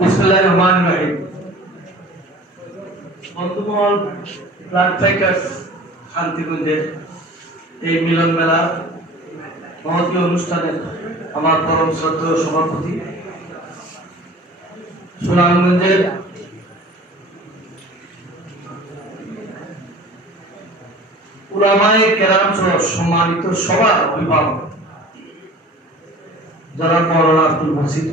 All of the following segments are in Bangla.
বিসমিল্লাহির রহমানির রহিম। বন্ধুমহল ব্লাড ফাইটার্স শান্তিগঞ্জের এই মিলন মেলা মহতী অনুষ্ঠানে আমার পরম শ্রদ্ধেয় সভাপতি সুনামগঞ্জের উলামায়ে কেরাম সহ সম্মানিত সবার অভিভাবক যারা মৌলানা আব্দুল মসিদ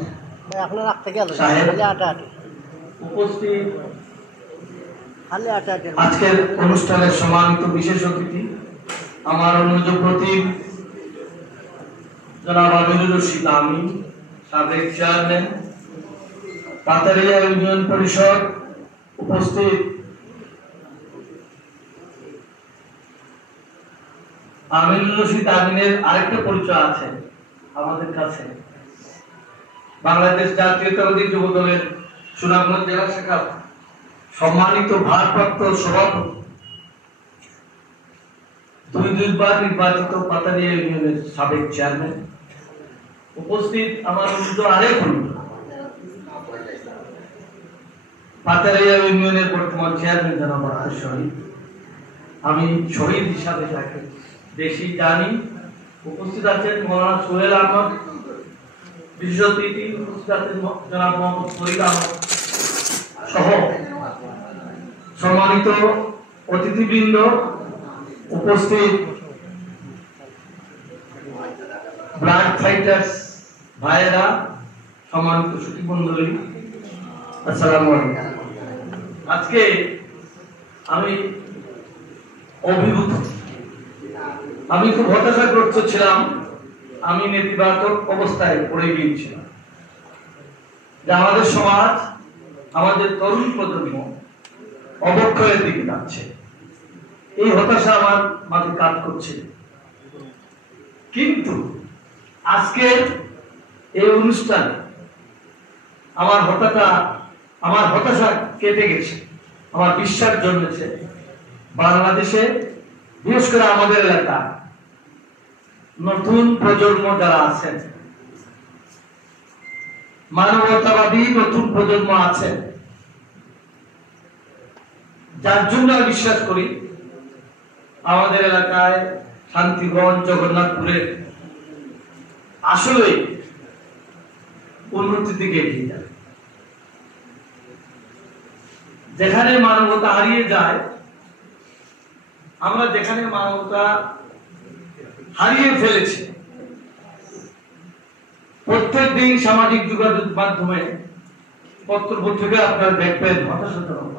উপস্থিত আজকের অনুষ্ঠানের সম্মানিত বিশেষ অতিথি আমার অনুজ প্রতীক জনাব আমিরুর রশিদ আমিন, সাবেক চেয়ারম্যান পাতারিয়া ইউনিয়ন পরিষদ, উপস্থিত আমিরুর রশিদ আমিনের আরেকটা পরিচয় আছে আমাদের কাছে, বাংলাদেশ জাতীয়তাবাদী যুব দলের সুনামগঞ্জ জেলা শাখার সম্মানিত ভারপ্রাপ্ত সভাপতি, দুইবার নির্বাচিত পাতারিয়া ইউনিয়নের সাবেক চেয়ারম্যান, উপস্থিত আমার অনুজ আরেক পাতারিয়া ইউনিয়নের বর্তমান চেয়ারম্যান জনাব শহীদ, আমি শহীদ হিসাবে তাকে বেশি জানি। উপস্থিত আছেন মৌলানা সোহেল আহমদ, বিশেষ অতিথি উপস্থিত আছেন জনাব মোহাম্মদ ফরিদ আহমদ সহ সম্মানিত অতিথিবৃন্দ, উপস্থিত ব্লাড ফাইটার্স ভাইয়েরা, সম্মানিত সুধী মণ্ডলী, আসসালামু আলাইকুম। আজকে আমি অভিভূত, আমি খুব হতাশাগ্রস্ত ছিলাম, আমি নেতিবাচক অবস্থায় পড়ে গিয়েছিলাম যে আমাদের সমাজ, আমাদের তরুণ প্রজন্ম অবক্ষয়ের দিকে যাচ্ছে। এই হতাশা আমার মাঝে কাজ করছে, কিন্তু আজকের এই অনুষ্ঠানে আমার হতাশা কেটে গেছে, আমার বিশ্বাস জন্মেছে বাংলাদেশে, বিশেষ করে আমাদের এলাকা নতুন প্রজন্ম যারা আছেন, মানবতাবাদী নতুন প্রজন্ম আছে, যার জন্য বিশ্বাস করি আমাদের এলাকায় শান্তিগঞ্জ জগন্নাথপুরে আসলে উন্নতির দিকে এগিয়ে যাবে। যেখানে মানবতা হারিয়ে যায়, আমরা যেখানে মানবতা হারিয়ে ফেলেছি, প্রত্যেক দিন সামাজিক যোগাযোগ মাধ্যমে পত্র পত্রিকায় আপনারা দেখবেন হতাশাজনক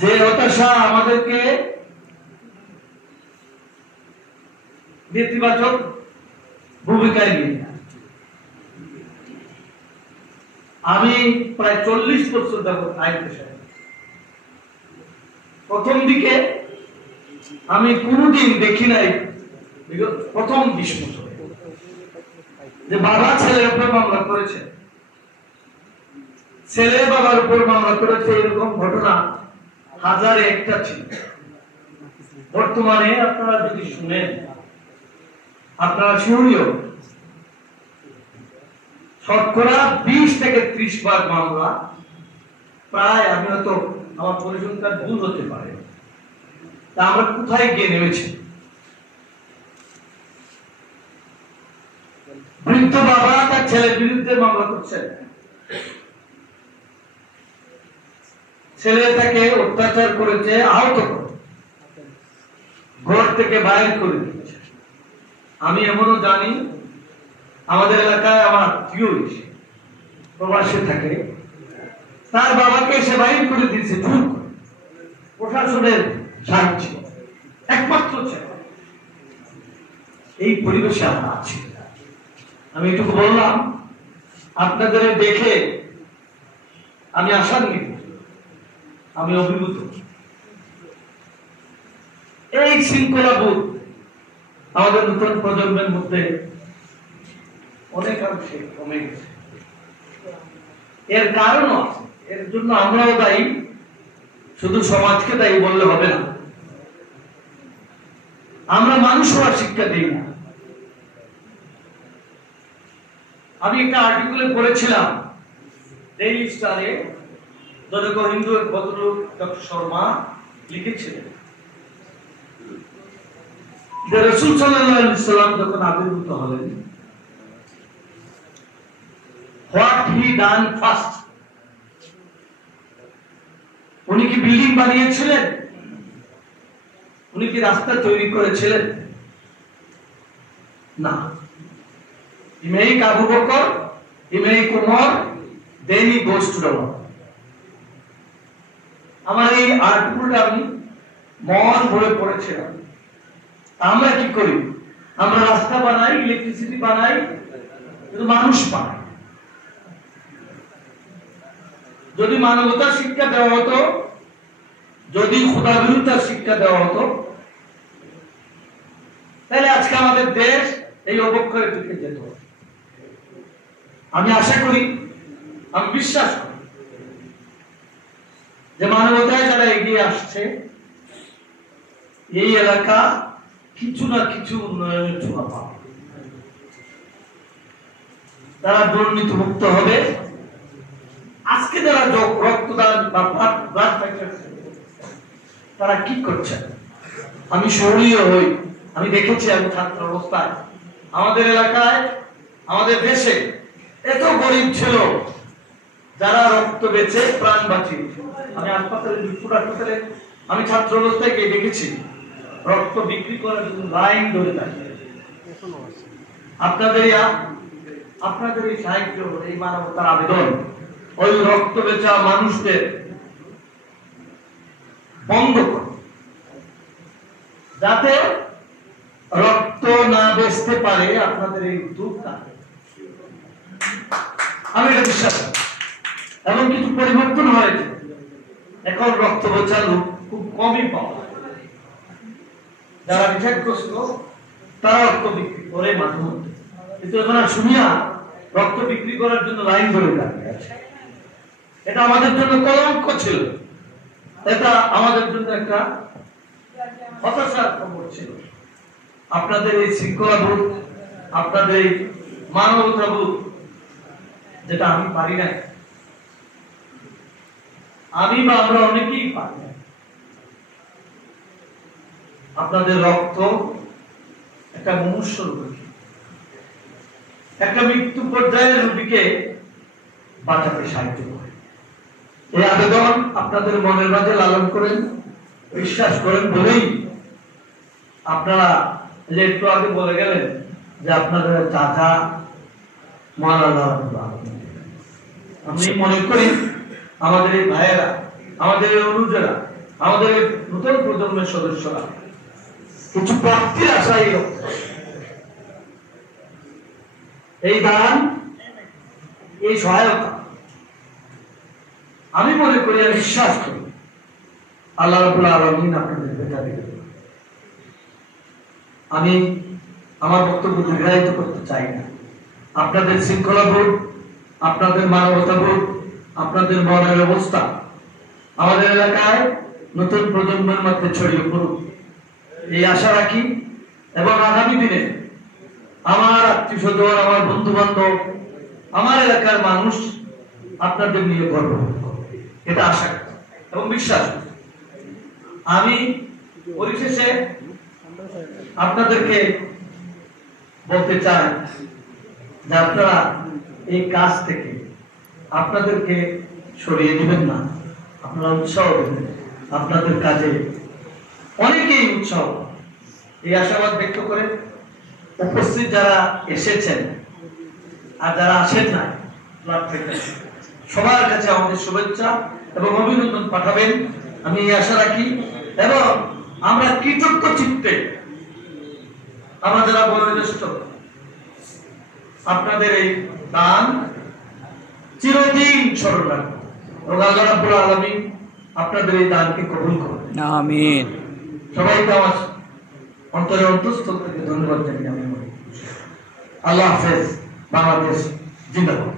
যে হতাশা আমাদেরকে নেতিবাচক ভূমিকায় নিয়ে যায়। আমি প্রায় 40 বছর যাবত আইন পেশায়, প্রথম দিকে আমি কোনদিন দেখি নাই, প্রথম 20 বছর যে বাবা ছেলের উপর মামলা করেছে, ছেলে বাবার উপর মামলা করেছে, এরকম ঘটনা হাজারে একটা ছিল। বর্তমানে আপনারা যদি শুনেন, আপনারা শিউরিও শতকরা 20 থেকে 30 বার মামলা, প্রায় আমি হয়তো আমার পরিসংখ্যান ভুল হতে পারে, তা আমরা কোথায় গিয়ে নেমেছি? বৃদ্ধ বাবা তার ছেলের বিরুদ্ধে মামলা করছেন, ছেলে তাকে অত্যাচার করেছে, আহত করে ঘর থেকে বাইরে করে দিয়েছে। আমি এমনও জানি আমাদের এলাকায় আমার প্রিয় প্রবাসে থাকে, তার বাবাকে সে বাইরে করে দিয়েছে জোর করে, প্রশাসনের সাহায্য, একমাত্র ছেলে। এই পরিবেশে আমরা আছি। আমি এটুকু বললাম, আপনাদের দেখে আমি আশান্বিত, আমি অভিভূত। এই শৃঙ্খলাবোধ আমাদের নতুন প্রজন্মের মধ্যে অনেকাংশে কমে গেছে। এর কারণ আছে, এর জন্য আমরাও দায়ী, শুধু সমাজকে দায়ী বললে হবে না। আমরা মানুষ হওয়ার শিক্ষা দিই না, আমি একটা আর্টিকেলে পড়েছিলাম ডেইলি স্টারে, জনক হিন্দু এক ভদ্রলোক ডক্টর শর্মা লিখেছিলেন যে রাসূল সাল্লাল্লাহু আলাইহি ওয়াসাল্লাম যখন আবির্ভূত হলেন, হোয়াট হি ডান ফার্স্ট, উনি কি বিল্ডিং বানিয়েছিলেন? উনি কি রাস্তা তৈরি করেছিলেন? না। He made Abu Bakr, he made Umar, then he goes to the world. আমার এই আর্টিকেলটা আমি মন ভরে পড়েছিলাম। আমরা কি করি? আমরা রাস্তা বানাই, ইলেকট্রিসিটি বানাই, কিন্তু মানুষ বানাই। যদি মানবতার শিক্ষা দেওয়া হতো, যদি খোদা বিরুদ্ধার শিক্ষা দেওয়া হতো, তাহলে আজকে আমাদের দেশ এই অবক্ষয়ের দিকে যেত। আমি আশা করি, আমি বিশ্বাস করি যে মানবতায় যারা এগিয়ে আসছে, এই এলাকা কিছু না কিছু উন্নয়নের ছোঁয়া পাবে। তারা দুর্নীতি মুক্ত হবে। আজকে যারা রক্তদান বা ব্লাড তারা কি করছে? আমি সক্রিয় হই, আমি দেখেছি, আমি ছাত্র অবস্থায় আমাদের এলাকায়, আমাদের দেশে এত গরিব ছিল যারা রক্ত বেচে প্রাণ বাঁচিয়েছে। আমি হাসপাতালে আমি ছাত্র অবস্থায় গিয়ে দেখেছি রক্ত বিক্রি করার জন্য লাইন ধরে থাকে। আপনাদের এই সাহায্য, এই মানবতার আবেদন ওই রক্ত বেচা মানুষদের বন্ধ করে, যাতে রক্ত না বেচতে পারে আপনাদের এই উদ্যোগটা। আমি এটা বিশ্বাস করি। এবং কিছু পরিবর্তন হয়েছে, এখন রক্ত বেচা লোক খুব কমই পাওয়া যায়। যারা বিষাক্তগ্রস্ত তারা রক্ত বিক্রি করে মাঝে মধ্যে, কিন্তু এখন আর শুনিয়া রক্ত বিক্রি করার জন্য লাইন ধরে দাঁড়িয়ে আছে। এটা আমাদের জন্য কলঙ্ক ছিল, এটা আমাদের জন্য একটা হতাশার খবর ছিল। আপনাদের এই শৃঙ্খলাবোধ, আপনাদের এই মানবতাবোধ, যেটা আমি পারি না, আমি বা আমরা অনেকেই পারি না। আপনাদের রক্ত একটা মনুষ্য রোগী, একটা মৃত্যু পর্যায়ের রোগীকে বাঁচাতে সাহায্য করে। এই আবেদন আপনাদের মনের মাঝে লালন করেন, বিশ্বাস করেন বলেই আপনারা যে একটু আগে বলে গেলেন যে আপনাদের চাচা মারা যাওয়ার, আমি মনে করি আমাদের এই ভাইয়েরা, আমাদের এই অনুজেরা, আমাদের এই নতুন প্রজন্মের সদস্যরা কিছু প্রাপ্তির আশায় এই দান, এই সহায়তা, আমি মনে করি, আমি বিশ্বাস করি আল্লাহ রাব্বুল আলামিন আপনাদের বেটা দিবেন। আমি আমার বক্তব্য দীর্ঘায়িত করতে চাই না। আপনাদের শৃঙ্খলাবোধ, আপনাদের মানবতাবোধ, আপনাদের মনের অবস্থা আমাদের এলাকায় নতুন প্রজন্মের মধ্যে ছড়িয়ে পড়ুক, এই আশা রাখি। এবং আগামী দিনে আমার আত্মীয় স্বজন, আমার বন্ধু বান্ধব, আমার এলাকার মানুষ আপনাদের নিয়ে গর্ব করবে, এটা আশা করি এবং বিশ্বাস করি। আমি পরিশেষে আপনাদেরকে বলতে চাই যে আপনারা এই কাজ থেকে আপনাদেরকে সরিয়ে দিবেন না, আপনারা উৎসাহ দেবেন। আপনাদের কাজে অনেকেই উৎসাহ, এই আশাবাদ ব্যক্ত করে উপস্থিত যারা এসেছেন আর যারা আসেন না, সবার কাছে আমাদের শুভেচ্ছা এবং অভিনন্দন পাঠাবেন, আমি এই আশা রাখি। এবং আমরা কৃতজ্ঞ চিত্তে আমরা যারা বয়োজ্যেষ্ঠ, আপনাদের এই দান চিরদিন স্মরণ রাখবো এবং আল্লাহ রাব্বুল আলামিন আপনাদের এই দানকে কবুল করুন, আমিন। সবাইকে আমার অন্তরের অন্তঃস্থল থেকে ধন্যবাদ জানিয়ে আমি আল্লাহ হাফেজ। বাংলাদেশ জিন্দাবাদ।